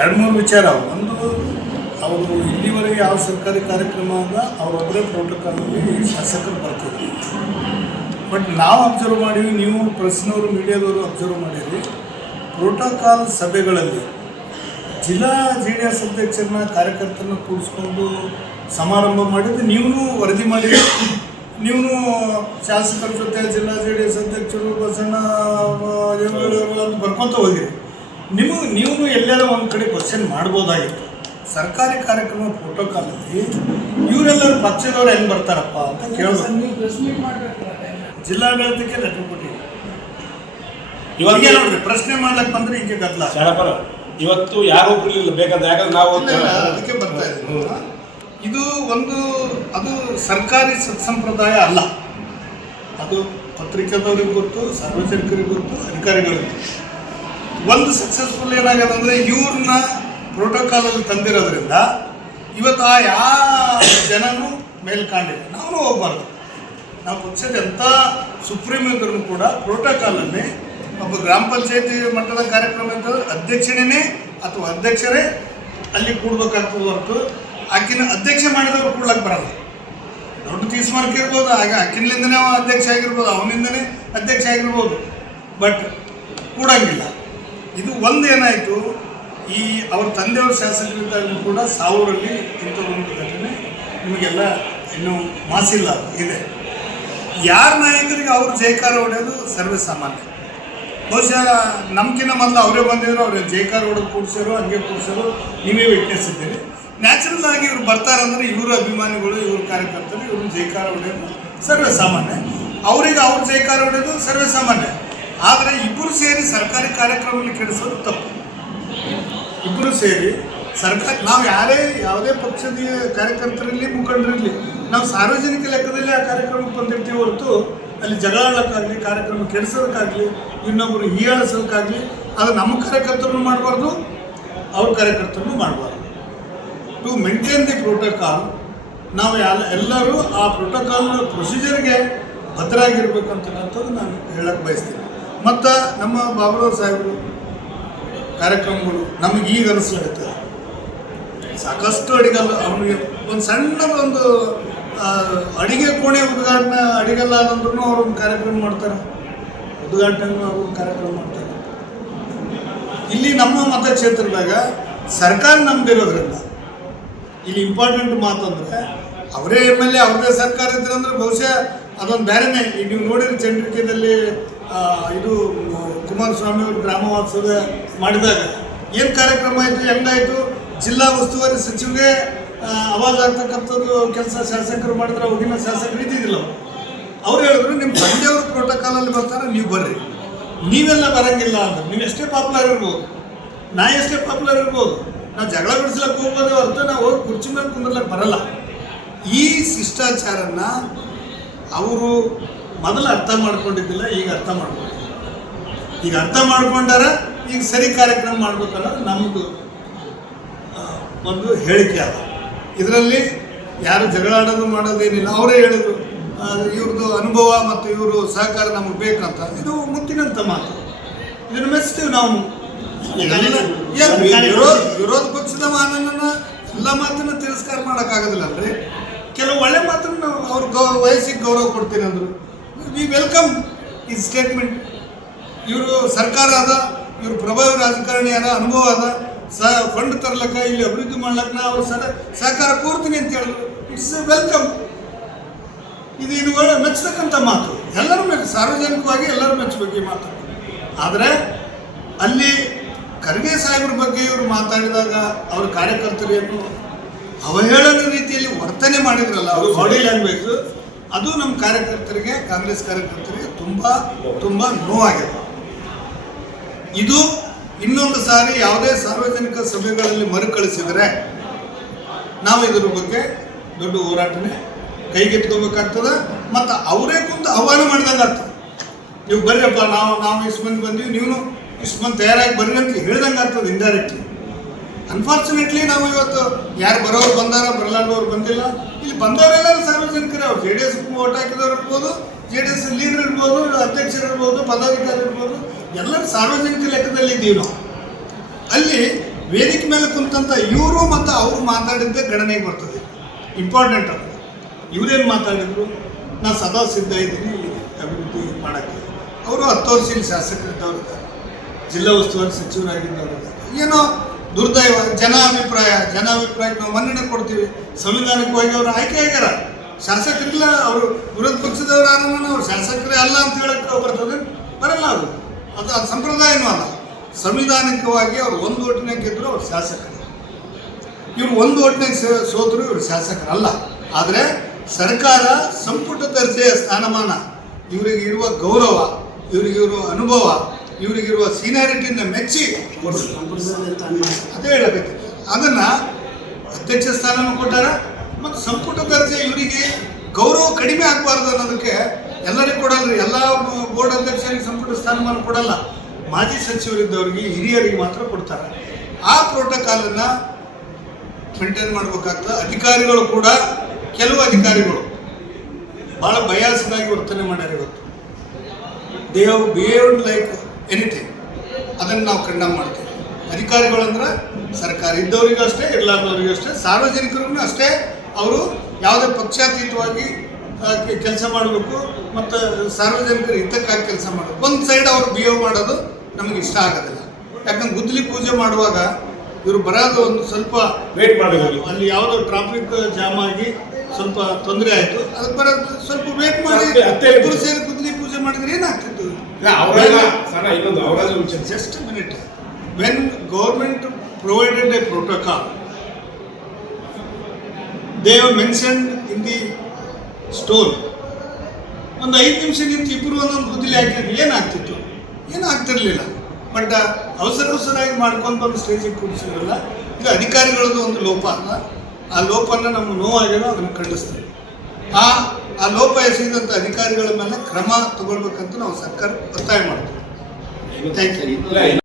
ಎರಡು ಮೂರು ವಿಚಾರ. ಒಂದು, ಅವರು ಇಲ್ಲಿವರೆಗೆ ಯಾವ ಸರ್ಕಾರಿ ಕಾರ್ಯಕ್ರಮ ಅದ ಅವರೊಬ್ಬರೇ ಪ್ರೋಟೋಕಾಲಲ್ಲಿ ಶಾಸಕರು ಬರ್ತಿದ್ರು. ಬಟ್ ನಾವು ಅಬ್ಸರ್ವ್ ಮಾಡೀವಿ, ನೀವು ಪ್ರೆಸ್ನವರು ಮೀಡಿಯಾದವರು ಅಬ್ಸರ್ವ್ ಮಾಡಿರಿ ಪ್ರೋಟೋಕಾಲ್ ಸಭೆಗಳಲ್ಲಿ ಜಿಲ್ಲಾ ಜೆ ಡಿ ಎಸ್ ಅಧ್ಯಕ್ಷರನ್ನ ಕಾರ್ಯಕರ್ತರನ್ನ ಕೂಡಿಸ್ಕೊಂಡು ಸಮಾರಂಭ ಮಾಡಿದ್ದು ನೀವು ವರದಿ ಮಾಡಿ ನೀವು ಶಾಸಕರ ಜೊತೆ ಜಿಲ್ಲಾ ಜೆ ಡಿ ಎಸ್ ಅಧ್ಯಕ್ಷರು ಬಸಣ್ಣ ಬರ್ಕೊತ ಹೋಗಿರಿ. ನಿಮಗೆ ನೀವು ಎಲ್ಲೆಲ್ಲ ಒಂದು ಕಡೆ ಕ್ವಶನ್ ಮಾಡ್ಬೋದಾಗಿತ್ತು. ಸರ್ಕಾರಿ ಕಾರ್ಯಕ್ರಮ ಪ್ರೋಟೋಕಾಲಲ್ಲಿ ಇವರೆಲ್ಲರೂ ಪಕ್ಷದವ್ರು ಹೆಂಗೆ ಬರ್ತಾರಪ್ಪ ಅಂತ ಕೇಳೋದು. ಜಿಲ್ಲಾಡಳಿತಕ್ಕೆ ಲೆಟರ್ ಕೊಟ್ಟಿದ್ದೀವಿ ಇವಾಗ ನೋಡ್ರಿ ಪ್ರಶ್ನೆ ಮಾಡ್ಲಿಕ್ಕೆ ಬಂದ್ರೆ ಹಿಂಗೆ ಗದ್ದಲ. ಶರಣಪ್ಪರ ಇವತ್ತು ಯಾರು ಇಲ್ಲ ಬೇಕಂತ ಯಾಕಂದ್ರೆ ನಾವು ಅದಕ್ಕೆ ಬರ್ತಾ ಇದ್ದೀನಿ. ಇದು ಒಂದು ಅದು ಸರ್ಕಾರಿ ಸತ್ಸಂಪ್ರದಾಯ ಅಲ್ಲ. ಅದು ಪತ್ರಿಕೆದವ್ರಿಗೆ ಗೊತ್ತು ಸಾರ್ವಜನಿಕರಿಗೆ ಗೊತ್ತು ಅಧಿಕಾರಿಗಳಿಗೆ ಗೊತ್ತು. ಒಂದು ಸಕ್ಸಸ್ಫುಲ್ ಏನಾಗಿದೆ ಅಂದರೆ ಇವ್ರನ್ನ ಪ್ರೋಟೋಕಾಲಲ್ಲಿ ತಂದಿರೋದ್ರಿಂದ ಇವತ್ತು ಆ ಯಾವ ಜನನೂ ಮೇಲ್ಕಾಣಿಲ್ಲ ನಾವು ಹೋಗ್ಬಾರ್ದು. ನಾವು ಪಕ್ಷದ ಎಂಥ ಸುಪ್ರೀಂ ಇದ್ರೂ ಕೂಡ ಪ್ರೋಟೋಕಾಲಲ್ಲಿ ಒಬ್ಬ ಗ್ರಾಮ ಪಂಚಾಯತಿ ಮಟ್ಟದ ಕಾರ್ಯಕ್ರಮ ಇದ್ದ ಅಧ್ಯಕ್ಷನೇ ಅಥವಾ ಅಧ್ಯಕ್ಷರೇ ಅಲ್ಲಿ ಕೂಡ್ಬೇಕಾಗ್ತದೆ ಹೊರತು ಆಕಿನ ಅಧ್ಯಕ್ಷ ಮಾಡಿದವರು ಕೂಡ್ಲಕ್ಕೆ ಬರಲ್ಲ. ದೊಡ್ಡ ತೀರ್ಮಾನಕ್ಕೆ ಇರ್ಬೋದು, ಹಾಗೆ ಆಕಿನಿಂದನೇ ಅವ ಅಧ್ಯಕ್ಷ ಆಗಿರ್ಬೋದು, ಅವನಿಂದನೇ ಅಧ್ಯಕ್ಷ ಆಗಿರ್ಬೋದು. ಬಟ್ ಕೂಡಂಗಿಲ್ಲ. ಇದು ಒಂದು ಏನಾಯಿತು, ಈ ಅವ್ರ ತಂದೆಯವ್ರ ಶಾಸಕರಿದ್ದಾಗಲೂ ಕೂಡ ಸಾವಿರಲ್ಲಿ ಇಂಥ ಒಂದು ಘಟನೆ ನಿಮಗೆಲ್ಲ ಇನ್ನೂ ಮಾಸಿಲ್ಲ ಇದೆ. ಯಾರ ನಾಯಕರಿಗೆ ಅವ್ರು ಜೈಕಾರ ಹೊಡೆಯೋದು ಸರ್ವೇ ಸಾಮಾನ್ಯ. ಬಹುಶಃ ನಮ್ಕಿನ್ನ ಮೊದಲು ಅವರೇ ಬಂದಿದ್ರು ಅವ್ರಿಗೆ ಜೈಕಾರ ಹೊಡೆದು ಕೂಡ್ಸೋರು, ಹಂಗೆ ಕೂಡ್ಸೋರು, ನೀವೇ ವಿಟ್ನೆಸ್ ಇದ್ದೀರಿ. ನ್ಯಾಚುರಲ್ ಆಗಿ ಇವ್ರು ಅಂದರೆ ಇವರು ಅಭಿಮಾನಿಗಳು, ಇವ್ರ ಕಾರ್ಯಕರ್ತರು ಇವ್ರನ್ನ ಜೈಕಾರ ಹೊಡೆಯೋದು ಸರ್ವೇ ಸಾಮಾನ್ಯ. ಅವರಿಗೆ ಅವ್ರ ಜೈಕಾರ ಹೊಡೆಯೋದು ಸರ್ವೇ ಸಾಮಾನ್ಯ. ಆದರೆ ಇಬ್ಬರು ಸೇರಿ ಸರ್ಕಾರಿ ಕಾರ್ಯಕ್ರಮದಲ್ಲಿ ಕೆಡಿಸೋದು ತಪ್ಪು. ಇಬ್ಬರು ಸೇರಿ ಸರ್ಕಾರ, ನಾವು ಯಾರೇ, ಯಾವುದೇ ಪಕ್ಷದ ಕಾರ್ಯಕರ್ತರಿರಲಿ, ಮುಖಂಡರಿರಲಿ, ನಾವು ಸಾರ್ವಜನಿಕ ಲೆಕ್ಕದಲ್ಲಿ ಆ ಕಾರ್ಯಕ್ರಮಕ್ಕೆ ಬಂದಿರ್ತೀವಿ ಹೊರತು ಅಲ್ಲಿ ಜಗಳಕ್ಕಾಗಲಿ ಕಾರ್ಯಕ್ರಮ ಕೆಡಿಸೋದಕ್ಕಾಗಲಿ ಇನ್ನೊಬ್ಬರು ಹೀಯಾಳಿಸೋದಕ್ಕಾಗಲಿ, ಅದು ನಮ್ಮ ಕಾರ್ಯಕರ್ತರನ್ನು ಮಾಡಬಾರ್ದು, ಅವ್ರ ಕಾರ್ಯಕರ್ತರನ್ನು ಮಾಡಬಾರ್ದು. ಟು ಮೇಂಟೈನ್ ದಿ ಪ್ರೋಟೋಕಾಲ್ ನಾವು ಎಲ್ಲ ಎಲ್ಲರೂ ಆ ಪ್ರೋಟೋಕಾಲ್ ಪ್ರೊಸೀಜರ್ಗೆ ಭದ್ರಾಗಿರ್ಬೇಕಂತಕ್ಕಂಥದ್ದು ನಾನು ಹೇಳಕ್ಕೆ ಬಯಸ್ತೀನಿ. ಮತ್ತು ನಮ್ಮ ಬಾಬುರಾವ್ ಸಾಹೇಬರು ಕಾರ್ಯಕ್ರಮಗಳು ನಮಗೆ ಈಗ ಅನಿಸ್ಲಾಗುತ್ತೆ ಸಾಕಷ್ಟು ಅಡಿಗಲ್ಲ ಅವನಿಗೆ ಒಂದು ಸಣ್ಣ ಒಂದು ಅಡಿಗೆ ಕೋಣೆ ಉದ್ಘಾಟನೆ ಅಡಿಗಲ್ಲ ಅಂದ್ರೂ ಅವ್ರೊಂದು ಕಾರ್ಯಕ್ರಮ ಮಾಡ್ತಾರೆ. ಉದ್ಘಾಟನೆ ಅವರು ಕಾರ್ಯಕ್ರಮ ಮಾಡ್ತಾರೆ. ಇಲ್ಲಿ ನಮ್ಮ ಮತಕ್ಷೇತ್ರದಾಗ ಸರ್ಕಾರ ನಮ್ದಿರೋದ್ರಿಂದ ಇಲ್ಲಿ ಇಂಪಾರ್ಟೆಂಟ್ ಮಾತಂದ್ರೆ ಅವರೇ ಎಂ ಎಲ್ ಎ ಅವ್ರದೇ ಸರ್ಕಾರ ಇದ್ರಂದ್ರೆ ಬಹುಶಃ ಅದೊಂದು ಬೇರೆನೇ ಈಗ ನೀವು ನೋಡಿರಿ ಚಂದ್ರಿಕೆಯಲ್ಲಿ ಆ, ಇದು ಕುಮಾರಸ್ವಾಮಿ ಅವರು ಗ್ರಾಮ ವಾಸ್ತವ ಮಾಡಿದಾಗ ಏನು ಕಾರ್ಯಕ್ರಮ ಆಯಿತು, ಹೆಂಗಾಯಿತು? ಜಿಲ್ಲಾ ಉಸ್ತುವಾರಿ ಸಚಿವರೇ ಅವಾಗ ಆಗ್ತಕ್ಕಂಥದ್ದು ಕೆಲಸ ಶಾಸಕರು ಮಾಡಿದ್ರೆ ಅವಾಗಿನ ಶಾಸಕರು ಇದ್ದಿದ್ದಿಲ್ಲ ಅವ್ರು. ಹೇಳಿದ್ರು ನಿಮ್ಮ ತಂದೆಯವರು ಪ್ರೋಟೋಕಾಲಲ್ಲಿ ಬರ್ತಾರೆ, ನೀವು ಬರ್ರಿ. ನೀವೆಲ್ಲ ಬರಂಗಿಲ್ಲ ಅಂತ ನೀವು ಎಷ್ಟೇ ಪಾಪ್ಯುಲರ್ ಇರ್ಬೋದು. ನಾ ಎಷ್ಟೇ ಪಾಪ್ಯುಲರ್ ಇರ್ಬೋದು. ನಾ ಜಗಳ ಬಿಡಿಸ್ಲಕ್ಕೆ ಹೋಗ್ಬೋದೇ ಹೊರತು ನಾವು ಕುರ್ಚಿ ಮೇಲೆ ಕುಂದ್ರಲಕ್ಕೆ ಬರಲ್ಲ. ಈ ಶಿಷ್ಟಾಚಾರನ ಅವರು ಮೊದಲು ಅರ್ಥ ಮಾಡ್ಕೊಂಡಿದ್ದಿಲ್ಲ, ಈಗ ಅರ್ಥ ಮಾಡ್ಕೊಂಡಿದ್ದಾರೆ. ಈಗ ಅರ್ಥ ಮಾಡ್ಕೊಂಡಾರ ಈಗ ಸರಿ ಕಾರ್ಯಕ್ರಮ ಮಾಡ್ಬೇಕಲ್ಲ ನಮ್ಮದು ಒಂದು ಹೇಳಿಕೆ ಅದ. ಇದರಲ್ಲಿ ಯಾರು ಜಗಳಾಡೋದು ಮಾಡೋದೇನಿಲ್ಲ, ಅವರೇ ಹೇಳಿದ್ರು ಇವ್ರದ್ದು ಅನುಭವ ಮತ್ತು ಇವರು ಸಹಕಾರ ನಮಗೆ ಬೇಕಂತ. ಇದು ಮುತ್ತಿನಂತ ಮಾತು. ಇದನ್ನು ಮೆಚ್ತೀವಿ ನಾವು. ವಿರೋಧ ಪಕ್ಷದ ಮಾನನ್ನ ಎಲ್ಲ ಮಾತನ್ನ ತಿರಸ್ಕಾರ ಮಾಡೋಕ್ಕಾಗೋದಿಲ್ಲ ಅಲ್ರಿ ಕೆಲವು ಒಳ್ಳೆ ಮಾತನ್ನ ನಾವು ಅವ್ರ ಗೌ ವಯಸ್ಸಿಗೆ ಗೌರವ ಕೊಡ್ತೀನಿ ಅಂದರು. ವಿ ವೆಲ್ಕಮ್ ಈ ಸ್ಟೇಟ್ಮೆಂಟ್. ಇವರು ಸರ್ಕಾರ ಅದ ಇವರು ಪ್ರಭಾವಿ ರಾಜಕಾರಣಿ ಅದ ಅನುಭವ ಅದ. ಸ ಫಂಡ್ ತರ್ಲಕ್ಕ ಇಲ್ಲಿ ಅಭಿವೃದ್ಧಿ ಮಾಡ್ಲಕ್ಕ ನಾ ಅವ್ರ ಸಹ ಸಹಕಾರ ಕೋರ್ತೀನಿ ಅಂತ ಹೇಳಿದ್ರು. It's welcome. ಇದು ಇದು ಒಳ್ಳೆ ಮೆಚ್ಚತಕ್ಕಂಥ ಮಾತು. ಎಲ್ಲರೂ ಮೆಚ್ಚ ಸಾರ್ವಜನಿಕವಾಗಿ ಎಲ್ಲರೂ ಮೆಚ್ಚಬೇಕು ಈ ಮಾತು. ಆದರೆ ಅಲ್ಲಿ ಖರ್ಗೆ ಸಾಹೇಬ್ರ ಬಗ್ಗೆ ಇವರು ಮಾತಾಡಿದಾಗ ಅವರ ಕಾರ್ಯಕರ್ತರು ಏನು ಅವಹೇಳನ ರೀತಿಯಲ್ಲಿ ವರ್ತನೆ ಮಾಡಿದ್ರಲ್ಲ ಅವರು ಬಾಡಿ ಲ್ಯಾಂಗ್ವೇಜ್ ಅದು ನಮ್ಮ ಕಾರ್ಯಕರ್ತರಿಗೆ, ಕಾಂಗ್ರೆಸ್ ಕಾರ್ಯಕರ್ತರಿಗೆ ತುಂಬ ತುಂಬ ನೋವಾಗಿದೆ. ಇದು ಇನ್ನೊಂದು ಸಾರಿ ಯಾವುದೇ ಸಾರ್ವಜನಿಕ ಸಭೆಗಳಲ್ಲಿ ಮರುಕಳಿಸಿದರೆ ನಾವು ಇದರ ಬಗ್ಗೆ ದೊಡ್ಡ ಹೋರಾಟನೇ ಕೈಗೆತ್ಕೋಬೇಕಾಗ್ತದೆ ಮತ್ತು ಅವರೇ ಕುಂತು ಆಹ್ವಾನ ಮಾಡಿದಂಗೆ ಆಗ್ತದೆ ನೀವು ಬರ್ರಿಯಪ್ಪ ನಾವು ನಾವು ಇಷ್ಟು ಮಂದಿ ಬಂದೀವಿ ನೀವು ಇಷ್ಟು ಮಂದಿ ತಯಾರಾಗಿ ಬರ್ರಿ ಅಂತ ಹೇಳ್ದಂಗೆ ಆಗ್ತದೆ ಇಂಡೈರೆಕ್ಟ್ಲಿ ಅನ್ಫಾರ್ಚುನೇಟ್ಲಿ ನಾವು ಇವತ್ತು ಯಾರು ಬರೋರು ಬಂದಾರ, ಬರಲಾರ್ದವ್ರು ಬಂದಿಲ್ಲ. ಇಲ್ಲಿ ಬಂದವರೆಲ್ಲರೂ ಸಾರ್ವಜನಿಕರೇ, ಅವ್ರು ಜೆ ಡಿ ಎಸ್ ಓಟ್ ಹಾಕಿದವ್ರು ಇರ್ಬೋದು ಜೆ ಡಿ ಎಸ್ ಲೀಡರ್ ಇರ್ಬೋದು, ಅಧ್ಯಕ್ಷರು ಇರ್ಬೋದು, ಪದಾಧಿಕಾರಿ ಇರ್ಬೋದು, ಎಲ್ಲರೂ ಸಾರ್ವಜನಿಕ ಲೆಕ್ಕದಲ್ಲಿ ಇದ್ದೀವಿ ನಾವು. ಅಲ್ಲಿ ವೇದಿಕೆ ಮೇಲೆ ಕುಂತಂತ ಇವರು ಮತ್ತು ಅವರು ಮಾತಾಡಿದ್ದೇ ಗಣನೆಗೆ ಬರ್ತದೆ. ಇಂಪಾರ್ಟೆಂಟ್ ಅದು. ಇವರೇನು ಮಾತಾಡಿದ್ರು? ನಾ ಸದಾ ಸಿದ್ಧ ಇದ್ದೀನಿ, ಅಭಿವೃದ್ಧಿ ಮಾಡೋಕ್ಕೆ. ಅವರು ಹತ್ತು ವರ್ಷ ಇಲ್ಲಿ ಶಾಸಕರಿದ್ದವರು ಜಿಲ್ಲಾ ಉಸ್ತುವಾರಿ ಸಚಿವರಾಗಿದ್ದವರು ಏನೋ ದುರ್ದೈವ ಜನ ಅಭಿಪ್ರಾಯ ಜನ ಅಭಿಪ್ರಾಯಕ್ಕೆ ನಾವು ಮನ್ನಣೆ ಕೊಡ್ತೀವಿ. ಸಂವಿಧಾನಿಕವಾಗಿ ಅವರು ಆಯ್ಕೆ ಆಗ್ಯಾರ. ಶಾಸಕರಿಲ್ಲ, ಅವರು ವಿರೋಧ ಪಕ್ಷದವರ ಅನುಮಾನ ಅವ್ರು ಶಾಸಕರೇ ಅಲ್ಲ ಅಂತ ಹೇಳಕ್ಕೆ ಬರ್ತದೆ. ಬರಲ್ಲ ಅದು. ಅದು ಅದು ಸಂಪ್ರದಾಯನೂ ಅಲ್ಲ. ಸಂವಿಧಾನಿಕವಾಗಿ ಅವ್ರು ಒಂದು ಓಟಿನಾಗ ಗೆದ್ದರು ಅವ್ರು ಶಾಸಕರು. ಇವ್ರು ಒಂದು ಓಟ್ನಾಗ ಸೋತರು ಇವರು ಶಾಸಕರಲ್ಲ. ಆದರೆ ಸರ್ಕಾರ ಸಂಪುಟ ದರ್ಜೆಯ ಸ್ಥಾನಮಾನ, ಇವರಿಗೆ ಇರುವ ಗೌರವ ಇವರಿಗಿರುವ ಅನುಭವ ಇವರಿಗಿರುವ ಸೀನಿಯಾರಿಟಿಯನ್ನು ಮೆಚ್ಚಿ ಅದೇ ಹೇಳಬೇಕು. ಅದನ್ನ ಅಧ್ಯಕ್ಷ ಸ್ಥಾನವನ್ನು ಕೊಟ್ಟಾರ, ಮತ್ತು ಸಂಪುಟ ದರ್ಜೆ ಇವರಿಗೆ ಗೌರವ ಕಡಿಮೆ ಆಗಬಾರ್ದು ಅನ್ನೋದಕ್ಕೆ ಎಲ್ಲರಿಗೂ ಕೊಡಲ್ರಿ. ಎಲ್ಲ ಬೋರ್ಡ್ ಅಧ್ಯಕ್ಷರಿಗೆ ಸಂಪುಟ ಸ್ಥಾನಮಾನ ಕೊಡಲ್ಲ. ಮಾಜಿ ಸಚಿವರಿದ್ದವರಿಗೆ ಹಿರಿಯರಿಗೆ ಮಾತ್ರ ಕೊಡ್ತಾರೆ. ಆ ಪ್ರೋಟೋಕಾಲನ್ನು ಮೇಂಟೈನ್ ಮಾಡಬೇಕಾಗ್ತದೆ. ಅಧಿಕಾರಿಗಳು ಕೂಡ, ಕೆಲವು ಅಧಿಕಾರಿಗಳು. ಭಾಳ ಬಯಾಸ್ದಾಗಿ ವರ್ತನೆ ಮಾಡ್ಯಾರ ಇವತ್ತು. They have behaved like anything ಅದನ್ನು ನಾವು ಕಂಡಮ್ ಮಾಡ್ತೀವಿ. ಅಧಿಕಾರಿಗಳಂದ್ರೆ ಸರ್ಕಾರ ಇದ್ದವರಿಗೂ ಅಷ್ಟೇ ಇರ್ಲಾರ್ದವ್ರಿಗೂ ಅಷ್ಟೇ ಸಾರ್ವಜನಿಕರಿಗೂ ಅಷ್ಟೇ ಅವರು ಯಾವುದೇ ಪಕ್ಷಾತೀತವಾಗಿ ಕೆಲಸ ಮಾಡಬೇಕು ಮತ್ತು ಸಾರ್ವಜನಿಕರ ಹಿತಕ್ಕಾಗಿ ಕೆಲಸ ಮಾಡಬೇಕು. ಒಂದು ಸೈಡ್ ಅವ್ರು ಬಿಹೇವ್ ಮಾಡೋದು ನಮಗೆ ಇಷ್ಟ ಆಗೋದಿಲ್ಲ. ಯಾಕಂದ್ರೆ ಗುದ್ದಲಿ ಪೂಜೆ ಮಾಡುವಾಗ ಇವರು ಬರೋದು ಒಂದು ಸ್ವಲ್ಪ ವೇಟ್ ಮಾಡಬೇಕು ಅಲ್ಲಿ ಯಾವುದೋ ಟ್ರಾಫಿಕ್ ಜಾಮ್ ಆಗಿ ಸ್ವಲ್ಪ ತೊಂದರೆ ಆಯಿತು. ಅದಕ್ಕೆ ಬರೋದು ಸ್ವಲ್ಪ ವೇಟ್ ಮಾಡಿ ಸೇರಿ ಗುದ್ದಲಿ ಪೂಜೆ ಮಾಡಿದ್ರೆ ಏನಾಗ್ತಿತ್ತು? Just a minute. When government provided a protocol, they have mentioned in the stone. ಒಂದು ಐದು ನಿಮಿಷ ನಿಂತು ಇಬ್ಬರು ಒಂದೊಂದು ಗುದ್ದಲಿ ಹಾಕಿದ್ರೆ. ಏನಾಗ್ತಿತ್ತು? ಏನೂ ಆಗ್ತಿರ್ಲಿಲ್ಲ ಬಟ್ ಅವಸರ ಅವಸರಾಗಿ ಮಾಡ್ಕೊಂಡು ಬಂದು ಸ್ಟೇಜಿಗೆ ಕೂಡಿಸಿದ್ರಲ್ಲ ಇದು ಅಧಿಕಾರಿಗಳದ್ದು ಒಂದು ಲೋಪ ಅಲ್ಲ ಆ ಲೋಪನ ನಮ್ಮ ನೋವಾಗ್ಯದ ಅದನ್ನು ಖಂಡಿಸ್ತೀವಿ ಆ ಆ ಲೋಪ ಎಸಗಿದಂಥ ಅಧಿಕಾರಿಗಳ ಮೇಲೆ ಕ್ರಮ ತಗೊಳ್ಬೇಕಂತ ನಾವು ಸರ್ಕಾರ ಒತ್ತಾಯ ಮಾಡ್ತೀವಿ. Thank you